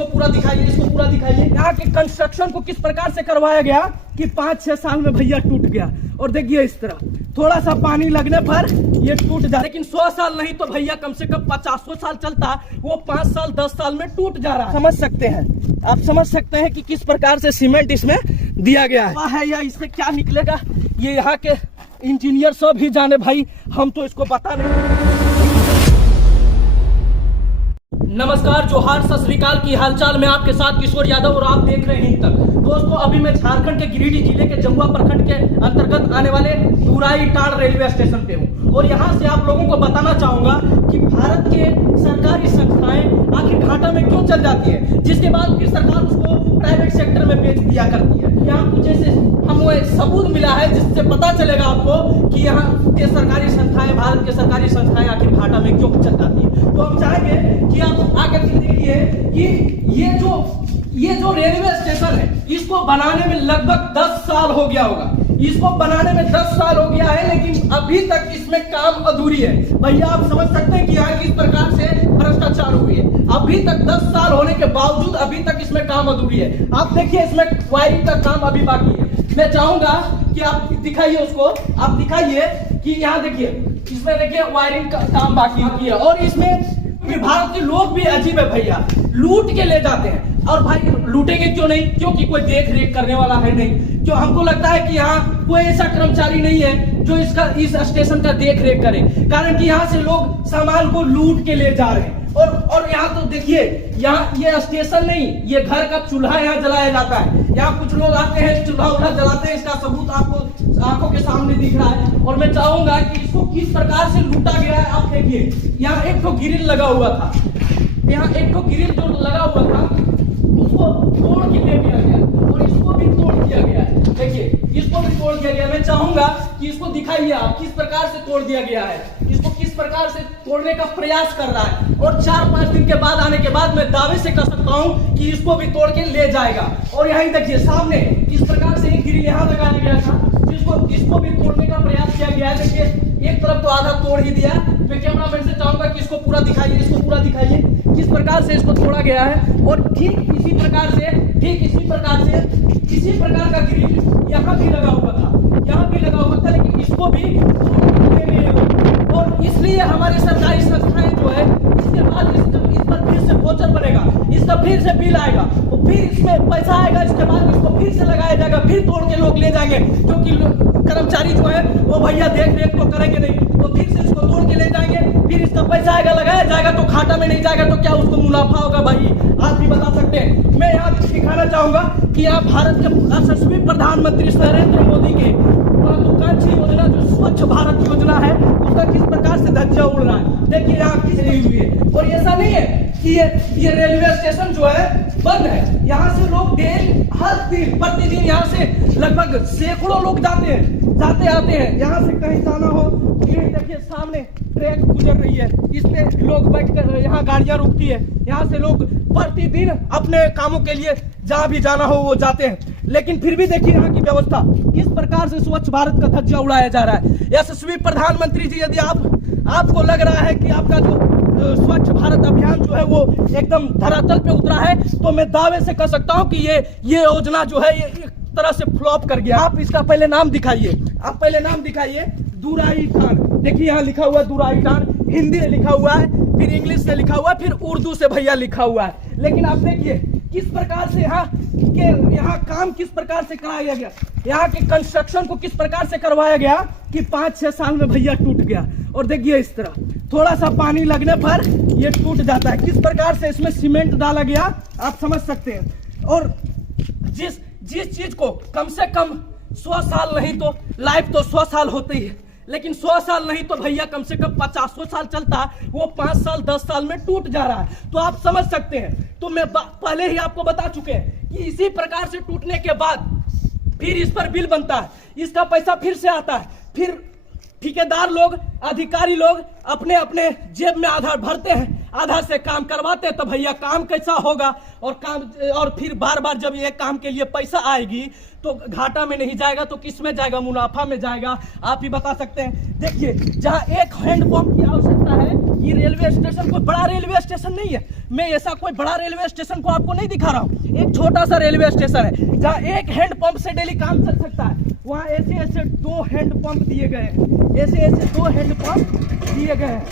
इसको पूरा दिखाइए, इसको पूरा दिखाइए। यहाँ के कंस्ट्रक्शन को किस प्रकार से करवाया गया कि 5-6 साल में भैया टूट गया। और देखिए इस तरह थोड़ा सा पानी लगने पर ये टूट जा, लेकिन 100 साल नहीं तो भैया कम से कम 50 साल चलता, वो 5 साल 10 साल में टूट जा रहा है। समझ सकते हैं, आप समझ सकते हैं कि किस प्रकार से सीमेंट इसमें दिया गया है या इससे क्या निकलेगा, ये यहाँ के इंजीनियर सब ही जाने भाई, हम तो इसको पता नहीं। नमस्कार, जोहार, सत श्री अकाल की हालचाल में आपके साथ किशोर यादव और आप देख रहे हैं हिंद तक। दोस्तों अभी मैं झारखंड के गिरिडीह जिले के जमुआ प्रखंड के अंतर्गत आने वाले दुराईटांड़ रेलवे स्टेशन पे हूँ और यहाँ से आप लोगों को बताना चाहूंगा कि भारत के सरकारी संस्थाएं आखिर घाटा में क्यों चल जाती है, जिसके बाद फिर सरकार उसको प्राइवेट सेक्टर में बेच दिया करती है। यहाँ कुछ ऐसे हमें सबूत मिला है जिससे पता चलेगा आपको कि यहाँ के सरकारी संस्थाएं, भारत के सरकारी संस्थाएं आखिर घाटा में क्यों चल जाती है। तो हम चाहेंगे कि आप आगे देखिए कि ये जो रेलवे स्टेशन है इसको बनाने में लगभग 10 साल हो गया होगा। इसको बनाने में 10 साल हो गया है, लेकिन अभी तक इसमें काम अधूरी है। भैया आप समझ सकते हैं कि यहाँ किस प्रकार से भ्रष्टाचार हुई है। अभी तक 10 साल होने के बावजूद अभी तक इसमें काम अधूरी है। आप देखिए इसमें वायरिंग का काम अभी बाकी है। मैं चाहूंगा कि आप दिखाइए उसको, आप दिखाइए कि यहाँ देखिए इसमें देखिए वायरिंग का काम बाकी है। और इसमें भारत के लोग भी अजीब है भैया, लूट के ले जाते हैं। और भाई लूटेंगे क्यों नहीं, क्योंकि कोई देख रेख करने वाला है नहीं। क्यों हमको लगता है कि यहाँ कोई ऐसा कर्मचारी नहीं है जो इस स्टेशन का देख रेख करे, कारण कि यहाँ से लोग सामान को लूट के ले जा रहे हैं। और यहाँ तो देखिए, यहाँ ये स्टेशन नहीं, ये घर का चूल्हा यहाँ जलाया जाता है। यहाँ कुछ लोग आते हैं चूल्हा उल्हा जलाते हैं, इसका सबूत आपको आंखों के सामने दिख रहा है। और मैं चाहूंगा कि इसको किस प्रकार से लूटा गया है आप देखिए। यहाँ एक तो ग्रिल लगा हुआ था, यहाँ एक तो ग्रिल जो लगा हुआ था उसको तोड़ के ले दिया गया और इसको भी तोड़ दिया गया है। देखिए इसको भी तोड़ दिया गया। मैं चाहूंगा कि इसको दिखाइए आप किस प्रकार से तोड़ दिया गया है, इसको किस प्रकार से तोड़ने का प्रयास कर रहा है। और 4-5 दिन के बाद आने के बाद मैं दावे से कह सकता हूं कि इसको भी तोड़ के ले जाएगा। और यहीं देखिए सामने इस प्रकार से एक ग्रिल यहाँ लगाया गया था, इसको भी तोड़ने का प्रयास किया गया है। देखिए एक तरफ तो आधा तोड़ ही दिया। मैं कैमरामैन से चाहूंगा कि इसको पूरा दिखाइए, इसको पूरा दिखाइए किस प्रकार से इसको तोड़ा गया है। और ठीक इसी प्रकार का ग्रिल यहाँ भी लगा हुआ था, लेकिन इसको भी ले गए। और इसलिए हमारी सरकारी संस्थाएं जो है इसके बाद इस पर फिर से वोचर बनेगा, इसका फिर से बिल आएगा, और फिर इसमें पैसा आएगा, इसके बाद इसको फिर से लगाया जाएगा, फिर तोड़ के लोग ले जाएंगे, क्योंकि कर्मचारी जो है वो भैया देख रेख तो करेंगे नहीं, तो फिर से इसको तोड़ के ले जाएंगे, फिर इसका पैसा आएगा, लगाया जाएगा, तो घाटा में नहीं जाएगा तो क्या उसको मुनाफा होगा भाई, आप भी बता सकते हैं। मैं यहाँ दिखाना चाहूंगा कि यहाँ भारत के यशस्वी प्रधानमंत्री नरेंद्र मोदी के महत्वाकांक्षी योजना जो स्वच्छ भारत योजना है उसका किस प्रकार से धज्जा उड़ रहा है। देखिए यहाँ किस रही हुई है। और ऐसा नहीं है कि ये रेलवे स्टेशन जो है बंद है, यहाँ से लोग डेली हर दिन प्रतिदिन यहाँ से लगभग सैकड़ों लोग जाते आते हैं। यहाँ से कहीं जाना हो, ये देखिए सामने ट्रेन गुजर रही है, इसमें लोग बैठकर, यहाँ गाड़ियां रुकती है, यहाँ से लोग प्रतिदिन अपने कामों के लिए जहाँ भी जाना हो वो जाते हैं। लेकिन फिर भी देखिए यहाँ की व्यवस्था किस प्रकार से स्वच्छ भारत का धज्जा उड़ाया जा रहा है। यशस्वी प्रधानमंत्री जी, यदि आपको लग रहा है कि आपका जो स्वच्छ भारत अभियान जो है वो एकदम धरातल पे उतरा है, तो मैं दावे से कह सकता हूँ कि ये योजना जो है ये एक तरह से फ्लॉप कर गया। आप इसका पहले नाम दिखाइए, दुराईटांड़। देखिए यहाँ लिखा हुआ है दुराईटांड़, हिंदी से लिखा हुआ है, फिर इंग्लिश से लिखा हुआ है, फिर उर्दू से भैया लिखा हुआ है। लेकिन आप देखिए किस प्रकार से यहाँ काम किस प्रकार से कराया गया, यहाँ के कंस्ट्रक्शन को किस प्रकार से करवाया गया कि 5-6 साल में भैया टूट गया। और देखिए इस तरह थोड़ा सा पानी लगने पर ये टूट जाता है। किस प्रकार से इसमें सीमेंट डाला गया आप समझ सकते हैं। और जिस चीज को कम से कम 100 साल नहीं तो लाइफ तो 100 साल होती है, लेकिन 100 साल नहीं तो भैया कम से कम 50 साल चलता, वो 5 साल 10 साल में टूट जा रहा है। तो आप समझ सकते हैं। तो मैं पहले ही आपको बता चुके हैं कि इसी प्रकार से टूटने के बाद फिर इस पर बिल बनता है, इसका पैसा फिर से आता है, फिर ठेकेदार लोग, अधिकारी लोग अपने अपने जेब में आधार भरते हैं, आधा से काम करवाते तो भैया काम कैसा होगा। और फिर बार बार जब ये काम के लिए पैसा आएगी तो घाटा में नहीं जाएगा तो किस में जाएगा, मुनाफा में जाएगा। आप ही बता सकते हैं। देखिए जहां एक हैंडपंप की आवश्यकता है, ये रेलवे स्टेशन कोई बड़ा रेलवे स्टेशन नहीं है, मैं ऐसा कोई बड़ा रेलवे स्टेशन को आपको नहीं दिखा रहा हूँ। एक छोटा सा रेलवे स्टेशन है जहाँ एक हैंडपंप से डेली काम चल सकता है। वहाँ ऐसे ऐसे 2 हैंडपंप दिए गए हैं, ऐसे ऐसे 2 हैंडपंप दिए गए हैं।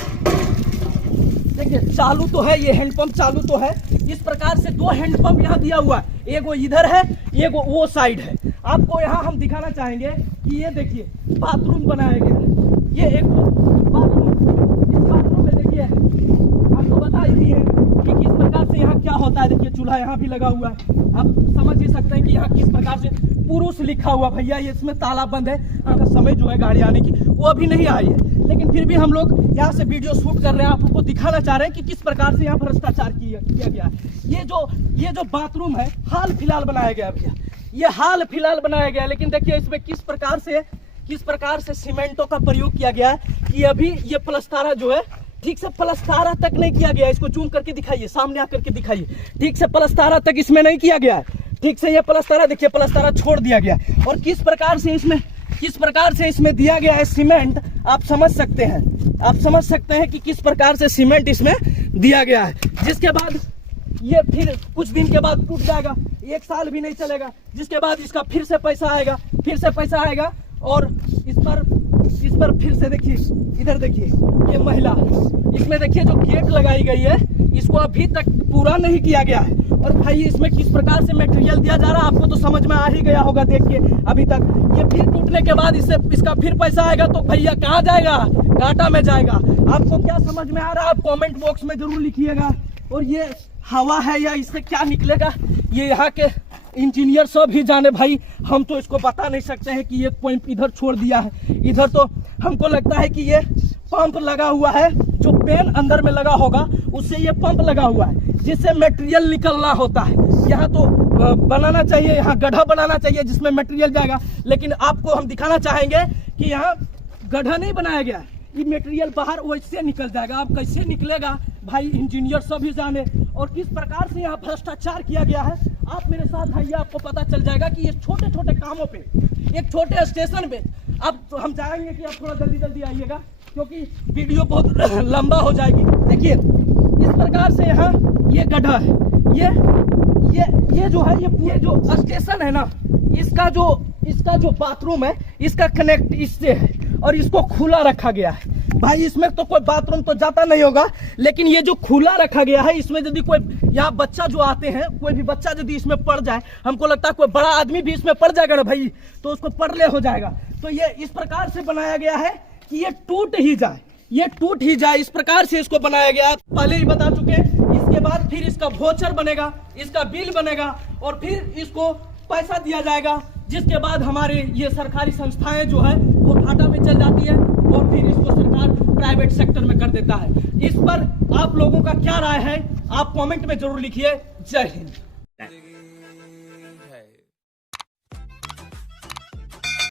देखिए चालू तो है, ये हैंडपंप चालू तो है। इस प्रकार से 2 हैंडपंप यहाँ दिया हुआ है, एक वो इधर है, एक वो साइड है। आपको यहाँ हम दिखाना चाहेंगे कि ये देखिए बाथरूम बनाया गया है, ये एक बाथरूम। इस बाथरूम में देखिए आपको बता ही दिए कि किस प्रकार से यहाँ क्या होता है। देखिए चूल्हा यहाँ भी लगा हुआ है, आप समझ ही सकते हैं कि यहाँ किस प्रकार से पुरुष लिखा हुआ। भैया ये इसमें ताला बंद है, यहाँ का समय जो है गाड़ी आने की वो अभी नहीं आई है, लेकिन फिर भी हम लोग यहाँ से वीडियो शूट कर रहे हैं, आपको दिखाना चाह रहे हैं कि किस प्रकार से यहाँ भ्रष्टाचार किया गया है। ये जो बाथरूम है हाल फिलहाल बनाया गया भैया, ये हाल फिलहाल बनाया गया। लेकिन देखिए इसमें किस प्रकार से सीमेंटों का प्रयोग किया गया है कि अभी ये प्लस्तारा जो है ठीक से प्लस्तारा तक नहीं किया गया। इसको जूम करके दिखाइए, सामने आकर के दिखाइए, ठीक से प्लस्तारा तक इसमें नहीं किया गया है। ठीक से ये प्लस्तारा देखिए, प्लस्तारा छोड़ दिया गया। और किस प्रकार से इसमें दिया गया है सीमेंट, आप समझ सकते हैं कि किस प्रकार से सीमेंट इसमें दिया गया है। जिसके बाद ये फिर कुछ दिन के बाद टूट जाएगा, 1 साल भी नहीं चलेगा। जिसके बाद इसका फिर से पैसा आएगा और इस पर फिर से देखिए, इधर देखिए ये महिला, इसमें देखिए जो गेट लगाई गई है इसको अभी तक पूरा नहीं किया गया है। और भाई इसमें किस प्रकार से मटेरियल दिया जा रहा है आपको तो समझ में आ ही गया होगा देख के। अभी तक ये फिर टूटने के बाद इसका फिर पैसा आएगा तो भैया कहाँ जाएगा, घाटा में जाएगा। आपको क्या समझ में आ रहा है आप कमेंट बॉक्स में जरूर लिखिएगा। और ये हवा है या इससे क्या निकलेगा ये यहाँ के इंजीनियर सब ही जाने भाई, हम तो इसको बता नहीं सकते हैं कि ये पॉइंट इधर छोड़ दिया है। इधर तो हमको लगता है कि ये पंप लगा हुआ है, जो पेन अंदर में लगा होगा उससे ये पंप लगा हुआ है जिससे मटेरियल निकलना होता है। यहाँ तो बनाना चाहिए, यहाँ गड्ढा बनाना चाहिए जिसमें मटेरियल जाएगा। लेकिन आपको हम दिखाना चाहेंगे कि यहाँ गड्ढा नहीं बनाया गया, ये मटेरियल बाहर वैसे निकल जाएगा। अब कैसे निकलेगा भाई इंजीनियर सभी जाने। और किस प्रकार से यहाँ भ्रष्टाचार किया गया है आप मेरे साथ आइए, आपको पता चल जाएगा कि ये छोटे छोटे कामों पे, एक छोटे स्टेशन पे। अब तो हम चाहेंगे कि आप थोड़ा जल्दी आइएगा क्योंकि वीडियो बहुत लंबा हो जाएगी। देखिए इस प्रकार से यहाँ ये गड्ढा है, ये जो है ये जो स्टेशन है ना, इसका जो बाथरूम है इसका कनेक्ट इससे है और इसको खुला रखा गया है। भाई इसमें तो कोई बाथरूम तो जाता नहीं होगा, लेकिन ये जो खुला रखा गया है इसमें यदि कोई यहाँ बच्चा जो आते हैं, कोई भी बच्चा यदि इसमें पड़ जाए, हमको लगता है कोई बड़ा आदमी भी इसमें पड़ जाएगा ना भाई तो उसको पड़ले हो जाएगा। तो ये इस प्रकार से बनाया गया है कि ये टूट ही जाए, इस प्रकार से इसको बनाया गया। पहले ही बता चुके हैं। इसके बाद फिर इसका वोचर बनेगा, इसका बिल बनेगा और फिर इसको पैसा दिया जाएगा। जिसके बाद हमारे ये सरकारी संस्थाएं जो है वो घाटा में चल जाती है और फिर इसको सरकार प्राइवेट सेक्टर में कर देता है। इस पर आप लोगों का क्या राय है आप कमेंट में जरूर लिखिए। जय हिंद।